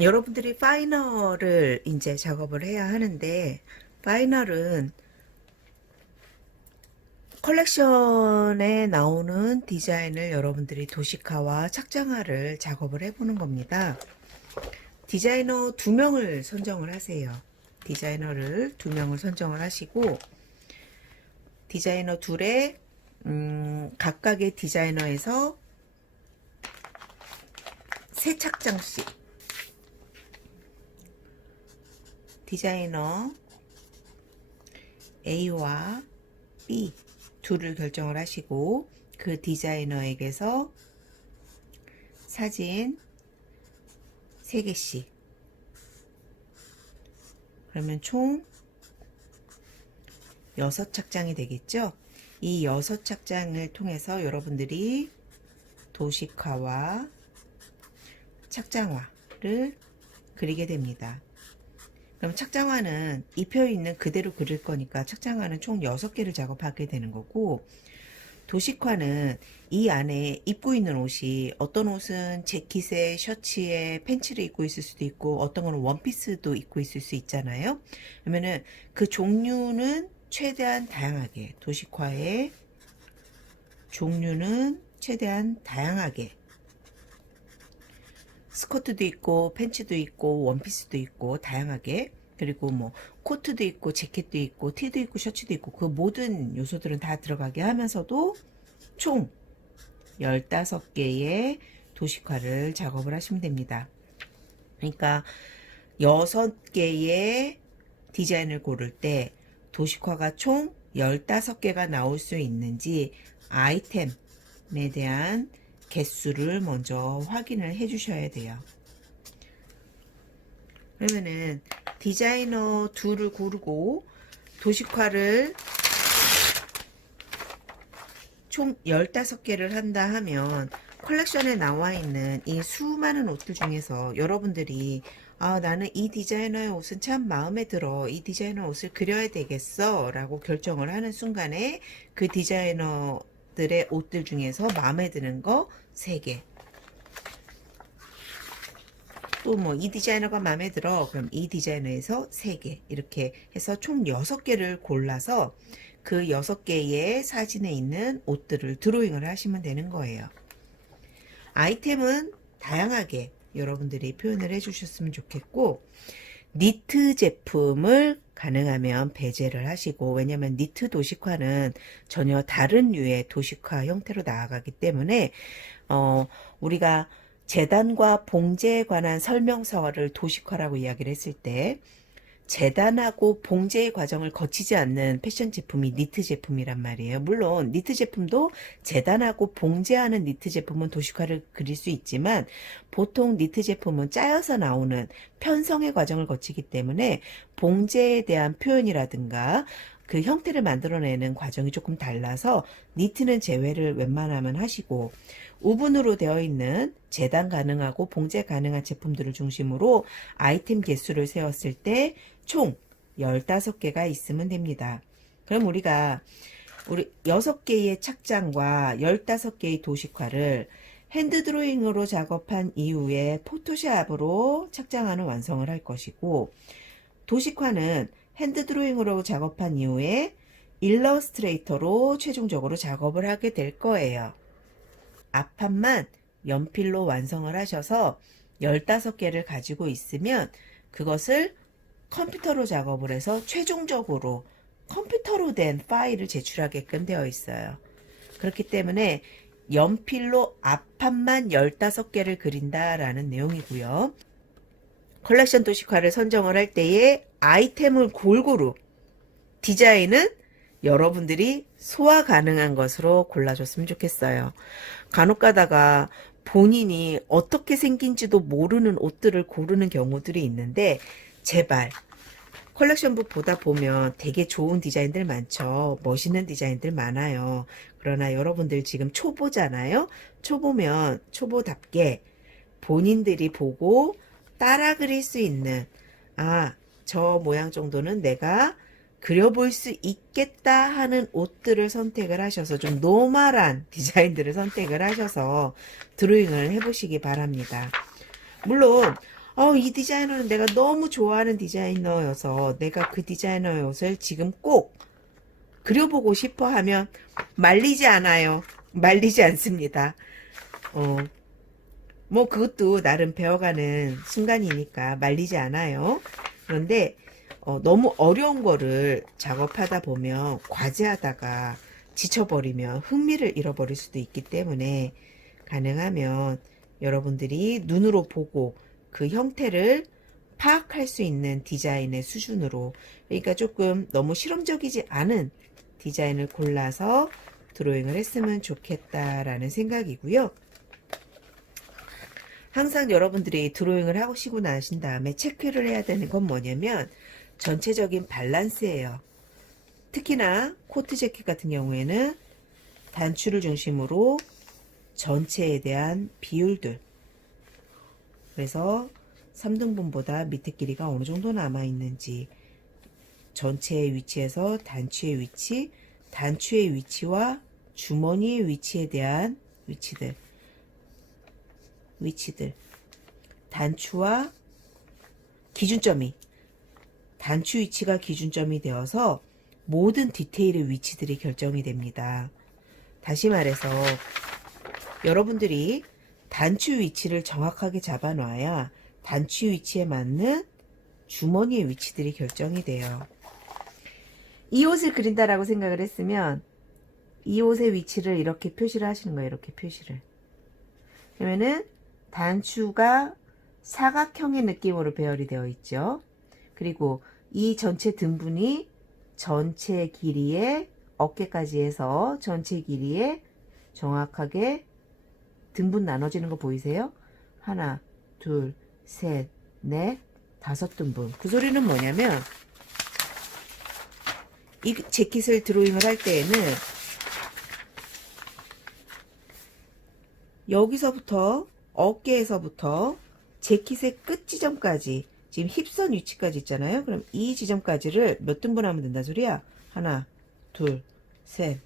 여러분들이 파이널을 이제 작업을 해야 하는데, 파이널은 컬렉션에 나오는 디자인을 여러분들이 도식화와 착장화를 작업을 해보는 겁니다. 디자이너 2명을 선정을 하세요. 디자이너를 2명을 선정을 하시고, 디자이너 둘의 각각의 디자이너에서 3착장씩, 디자이너 A와 B 둘을 결정을 하시고, 그 디자이너에게서 사진 3개씩, 그러면 총 6착장이 되겠죠. 이 6착장을 통해서 여러분들이 도식화와 착장화를 그리게 됩니다. 그럼 착장화는 입혀 있는 그대로 그릴 거니까 착장화는 총 6개를 작업하게 되는 거고, 도식화는 이 안에 입고 있는 옷이, 어떤 옷은 재킷에 셔츠에 팬츠를 입고 있을 수도 있고, 어떤 거는 원피스도 입고 있을 수 있잖아요. 그러면은 그 종류는 최대한 다양하게, 도식화의 종류는 최대한 다양하게, 스커트도 있고 팬츠도 있고 원피스도 있고 다양하게, 그리고 뭐 코트도 있고 재킷도 있고 티도 있고 셔츠도 있고, 그 모든 요소들은 다 들어가게 하면서도 총 15개의 도식화를 작업을 하시면 됩니다. 그러니까 6개의 디자인을 고를 때 도식화가 총 15개가 나올 수 있는지 아이템에 대한 개수를 먼저 확인을 해 주셔야 돼요. 그러면은 디자이너 둘을 고르고 도식화를 총 15개를 한다 하면, 컬렉션에 나와 있는 이 수많은 옷들 중에서 여러분들이 나는 이 디자이너의 옷은 참 마음에 들어, 이 디자이너 옷을 그려야 되겠어 라고 결정을 하는 순간에 그 디자이너들의 옷들 중에서 마음에 드는 거 3개, 또 뭐 이 디자이너가 마음에 들어 그럼 이 디자이너에서 3개, 이렇게 해서 총 6개를 골라서 그 6개의 사진에 있는 옷들을 드로잉을 하시면 되는 거예요. 아이템은 다양하게 여러분들이 표현을 해 주셨으면 좋겠고, 니트 제품을 가능하면 배제를 하시고, 왜냐면 니트 도식화는 전혀 다른 류의 도식화 형태로 나아가기 때문에 우리가 재단과 봉제에 관한 설명서를 도식화라고 이야기를 했을 때, 재단하고 봉제의 과정을 거치지 않는 패션 제품이 니트 제품이란 말이에요. 물론 니트 제품도 재단하고 봉제하는 니트 제품은 도식화를 그릴 수 있지만, 보통 니트 제품은 짜여서 나오는 편성의 과정을 거치기 때문에 봉제에 대한 표현이라든가 그 형태를 만들어내는 과정이 조금 달라서 니트는 제외를 웬만하면 하시고, 우분으로 되어 있는 재단 가능하고 봉제 가능한 제품들을 중심으로 아이템 개수를 세웠을 때 총 15개가 있으면 됩니다. 그럼 우리 6개의 착장과 15개의 도식화를 핸드 드로잉으로 작업한 이후에 포토샵으로 착장화는 완성을 할 것이고, 도식화는 핸드 드로잉으로 작업한 이후에 일러스트레이터로 최종적으로 작업을 하게 될 거예요. 앞판만 연필로 완성을 하셔서 15개를 가지고 있으면 그것을 컴퓨터로 작업을 해서 최종적으로 컴퓨터로 된 파일을 제출하게끔 되어 있어요. 그렇기 때문에 연필로 앞판만 15개를 그린다라는 내용이고요. 컬렉션 도식화를 선정을 할 때에 아이템을 골고루, 디자인은 여러분들이 소화 가능한 것으로 골라줬으면 좋겠어요. 간혹 가다가 본인이 어떻게 생긴지도 모르는 옷들을 고르는 경우들이 있는데, 제발 컬렉션북 보다 보면 되게 좋은 디자인들 많죠. 멋있는 디자인들 많아요. 그러나 여러분들 지금 초보잖아요. 초보면 초보답게 본인들이 보고 따라 그릴 수 있는, 저 모양 정도는 내가 그려볼 수 있겠다 하는 옷들을 선택을 하셔서 좀 노멀한 디자인들을 선택을 하셔서 드로잉을 해보시기 바랍니다. 물론 이 디자이너는 내가 너무 좋아하는 디자이너여서 내가 그 디자이너의 옷을 지금 꼭 그려보고 싶어 하면 말리지 않아요. 말리지 않습니다. 어, 뭐 그것도 나름 배워가는 순간이니까 말리지 않아요. 그런데 너무 어려운 거를 작업하다 보면 과제하다가 지쳐버리면 흥미를 잃어버릴 수도 있기 때문에 가능하면 여러분들이 눈으로 보고 그 형태를 파악할 수 있는 디자인의 수준으로, 그러니까 조금 너무 실험적이지 않은 디자인을 골라서 드로잉을 했으면 좋겠다라는 생각이고요. 항상 여러분들이 드로잉을 하시고 나신 다음에 체크를 해야 되는 건 뭐냐면 전체적인 밸런스예요. 특히나 코트 재킷 같은 경우에는 단추를 중심으로 전체에 대한 비율들, 그래서 3등분보다 밑에 길이가 어느 정도 남아있는지, 전체의 위치에서 단추의 위치, 단추의 위치와 주머니의 위치에 대한 위치들, 단추와 기준점이, 단추 위치가 기준점이 되어서 모든 디테일의 위치들이 결정이 됩니다. 다시 말해서 여러분들이 단추 위치를 정확하게 잡아놔야 단추 위치에 맞는 주머니의 위치들이 결정이 돼요. 이 옷을 그린다라고 생각을 했으면 이 옷의 위치를 이렇게 표시를 하시는 거예요. 이렇게 표시를. 그러면은 단추가 사각형의 느낌으로 배열이 되어 있죠. 그리고 이 전체 등분이 전체 길이의 어깨까지 해서 전체 길이에 정확하게 등분 나눠지는 거 보이세요? 하나, 둘, 셋, 넷, 5등분. 그 소리는 뭐냐면 이 재킷을 드로잉을 할 때에는 여기서부터 어깨에서부터 재킷의 끝 지점까지, 지금 힙선 위치까지 있잖아요. 그럼 이 지점까지를 몇 등분 하면 된다 소리야? 하나, 둘, 셋,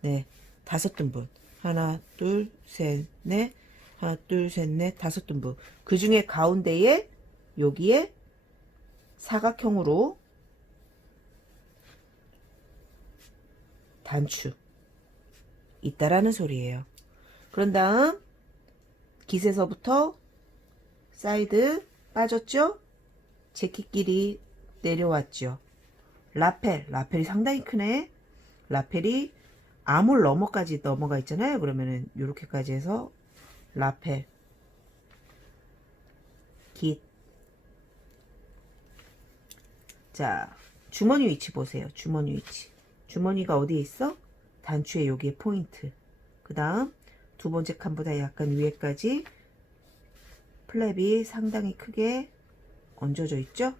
넷, 5등분. 하나, 둘, 셋, 넷, 하나, 둘, 셋, 넷, 5등분. 그 중에 가운데에 여기에 사각형으로 단추 있다라는 소리예요. 그런 다음 깃에서부터 사이드 빠졌죠? 재킷끼리 내려왔죠. 라펠이 상당히 크네. 라펠이 아몰 너머까지 넘어가 있잖아요. 그러면은 요렇게까지 해서 라펠, 깃. 자, 주머니 위치 보세요. 주머니 위치. 주머니가 어디에 있어? 단추의 여기에 포인트. 그 다음 두 번째 칸보다 약간 위에까지 플랩이 상당히 크게 얹어져 있죠?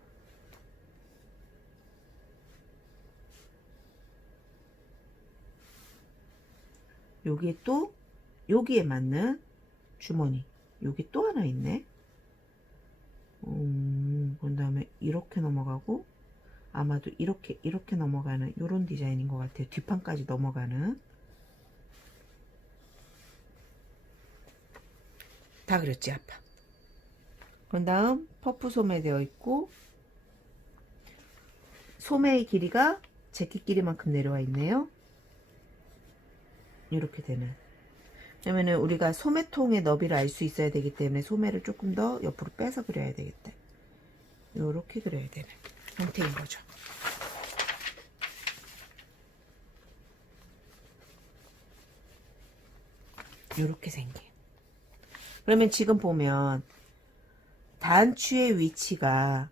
여기에 또 여기에 맞는 주머니, 여기 또 하나 있네. 그 다음에 이렇게 넘어가고, 아마도 이렇게 넘어가는 요런 디자인인 것 같아요. 뒷판까지 넘어가는. 다 그렸지 아빠. 그 다음 퍼프 소매되어 있고, 소매의 길이가 재킷 길이만큼 내려와 있네요. 이렇게 되는. 왜냐면은 우리가 소매통의 너비를 알 수 있어야 되기 때문에 소매를 조금 더 옆으로 빼서 그려야 되겠다. 요렇게 그려야 되는 형태인 거죠. 요렇게 생긴. 그러면 지금 보면 단추의 위치가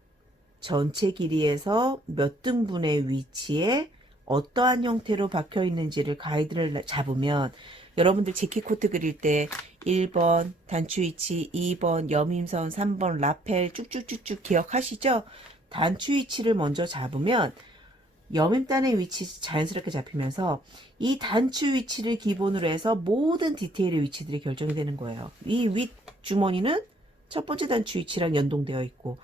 전체 길이에서 몇 등분의 위치에 어떠한 형태로 박혀 있는지를 가이드를 잡으면, 여러분들 재킷 코트 그릴 때 1번 단추 위치, 2번 여밈선, 3번 라펠 쭉쭉쭉쭉 기억하시죠? 단추 위치를 먼저 잡으면 여밈단의 위치 자연스럽게 잡히면서 이 단추 위치를 기본으로 해서 모든 디테일의 위치들이 결정이 되는 거예요. 이 윗 주머니는 첫 번째 단추 위치랑 연동되어 있고,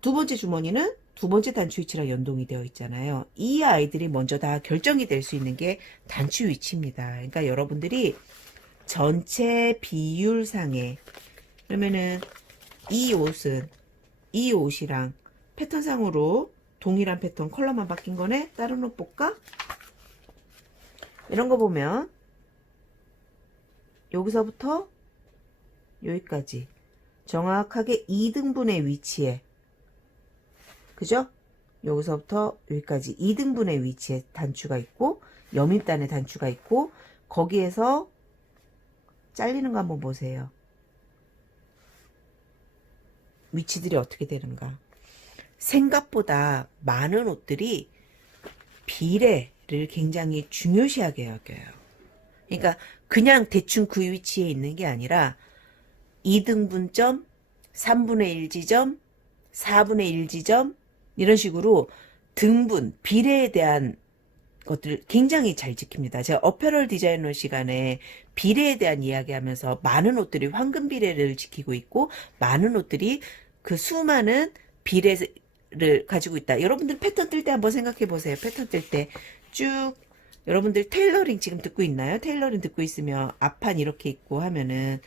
두 번째 주머니는 두 번째 단추 위치랑 연동이 되어 있잖아요. 이 아이들이 먼저 다 결정이 될 수 있는 게 단추 위치입니다. 그러니까 여러분들이 전체 비율상에, 그러면은 이 옷이랑 패턴상으로 동일한 패턴 컬러만 바뀐 거네. 다른 옷 볼까? 이런 거 보면 여기서부터 여기까지 정확하게 2등분의 위치에, 그죠? 여기서부터 여기까지 2등분의 위치에 단추가 있고 여밈단에 단추가 있고, 거기에서 잘리는 거 한번 보세요. 위치들이 어떻게 되는가. 생각보다 많은 옷들이 비례를 굉장히 중요시하게 여겨요. 그러니까 그냥 대충 그 위치에 있는 게 아니라 2등분점, 3분의 1 지점, 4분의 1 지점, 이런 식으로 등분, 비례에 대한 것들 굉장히 잘 지킵니다. 제가 어페럴 디자이너 시간에 비례에 대한 이야기하면서 많은 옷들이 황금 비례를 지키고 있고, 많은 옷들이 그 수많은 비례를 가지고 있다. 여러분들 패턴 뜰 때 한번 생각해 보세요. 패턴 뜰 때 쭉, 여러분들 테일러링 지금 듣고 있나요? 테일러링 듣고 있으면 앞판 이렇게 있고 하면은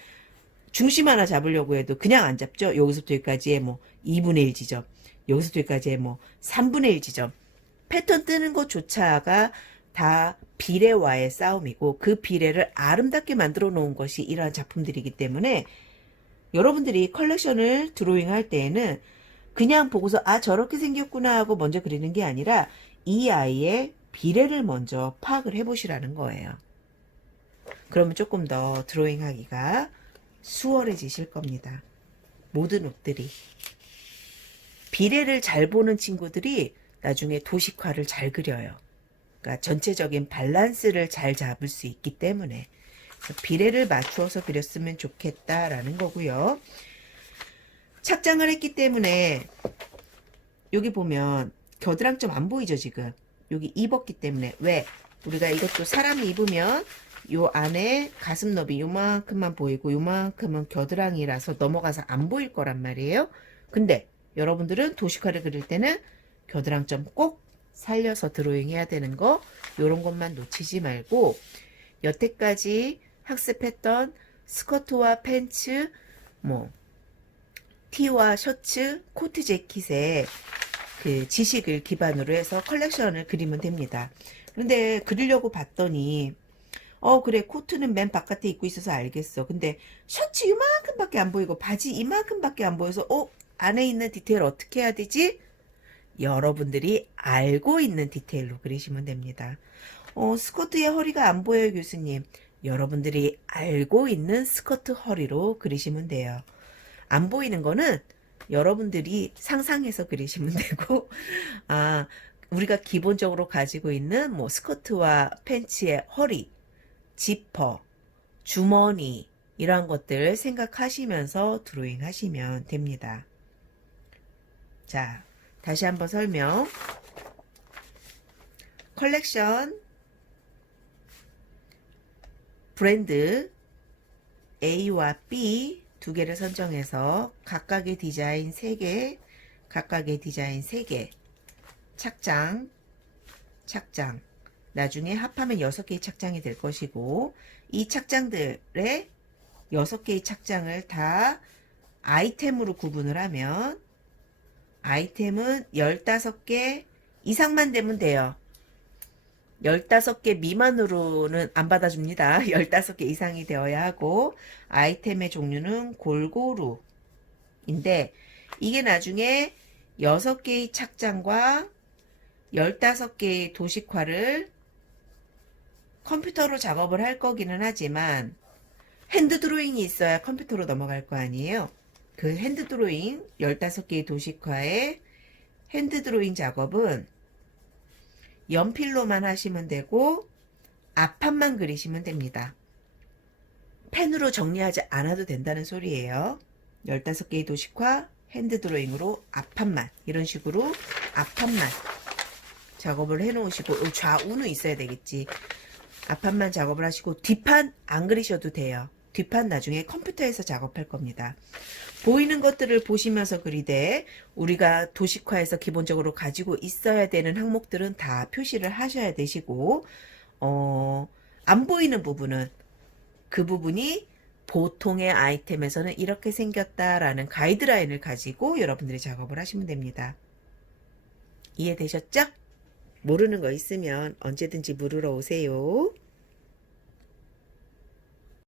중심 하나 잡으려고 해도 그냥 안 잡죠. 여기서부터 여기까지의 뭐 2분의 1 지점, 여기서부터 여기까지의 뭐 3분의 1 지점. 패턴 뜨는 것조차가 다 비례와의 싸움이고, 그 비례를 아름답게 만들어 놓은 것이 이러한 작품들이기 때문에 여러분들이 컬렉션을 드로잉 할 때에는 그냥 보고서 아 저렇게 생겼구나 하고 먼저 그리는 게 아니라 이 아이의 비례를 먼저 파악을 해보시라는 거예요. 그러면 조금 더 드로잉 하기가 수월해지실 겁니다. 모든 옷들이. 비례를 잘 보는 친구들이 나중에 도식화를 잘 그려요. 그러니까 전체적인 밸런스를 잘 잡을 수 있기 때문에 비례를 맞추어서 그렸으면 좋겠다라는 거고요. 착장을 했기 때문에 여기 보면 겨드랑이 안 보이죠 지금. 여기 입었기 때문에. 왜? 우리가 이것도 사람이 입으면 요 안에 가슴 너비 요만큼만 보이고 요만큼은 겨드랑이라서 넘어가서 안 보일 거란 말이에요. 근데 여러분들은 도식화를 그릴 때는 겨드랑이 꼭 살려서 드로잉 해야 되는 거, 요런 것만 놓치지 말고 여태까지 학습했던 스커트와 팬츠, 뭐 티와 셔츠, 코트 재킷의 그 지식을 기반으로 해서 컬렉션을 그리면 됩니다. 그런데 그리려고 봤더니 그래 코트는 맨 바깥에 입고 있어서 알겠어. 근데 셔츠 이만큼밖에 안 보이고 바지 이만큼밖에 안 보여서 안에 있는 디테일 어떻게 해야 되지? 여러분들이 알고 있는 디테일로 그리시면 됩니다. 스커트의 허리가 안 보여요 교수님. 여러분들이 알고 있는 스커트 허리로 그리시면 돼요. 안 보이는 거는 여러분들이 상상해서 그리시면 되고, 우리가 기본적으로 가지고 있는 뭐 스커트와 팬츠의 허리, 지퍼, 주머니, 이러한 것들 생각하시면서 드로잉 하시면 됩니다. 자, 다시 한번 설명. 컬렉션 브랜드 A와 B 두 개를 선정해서 각각의 디자인 3개, 각각의 디자인 3개, 착장, 나중에 합하면 6개의 착장이 될 것이고, 이 착장들의 6개의 착장을 다 아이템으로 구분을 하면 아이템은 15개 이상만 되면 돼요. 15개 미만으로는 안 받아줍니다. 15개 이상이 되어야 하고, 아이템의 종류는 골고루인데, 이게 나중에 6개의 착장과 15개의 도식화를 컴퓨터로 작업을 할 거기는 하지만, 핸드 드로잉이 있어야 컴퓨터로 넘어갈 거 아니에요. 그 핸드 드로잉 15개의 도식화의 핸드 드로잉 작업은 연필로만 하시면 되고 앞판만 그리시면 됩니다. 펜으로 정리하지 않아도 된다는 소리예요. 15개의 도식화 핸드 드로잉으로 앞판만, 이런 식으로 앞판만 작업을 해 놓으시고, 좌우는 있어야 되겠지. 앞판만 작업을 하시고 뒷판 안 그리셔도 돼요. 뒷판 나중에 컴퓨터에서 작업할 겁니다. 보이는 것들을 보시면서 그리되 우리가 도식화에서 기본적으로 가지고 있어야 되는 항목들은 다 표시를 하셔야 되시고, 안 보이는 부분은 그 부분이 보통의 아이템에서는 이렇게 생겼다라는 가이드라인을 가지고 여러분들이 작업을 하시면 됩니다. 이해되셨죠? 모르는 거 있으면 언제든지 물으러 오세요.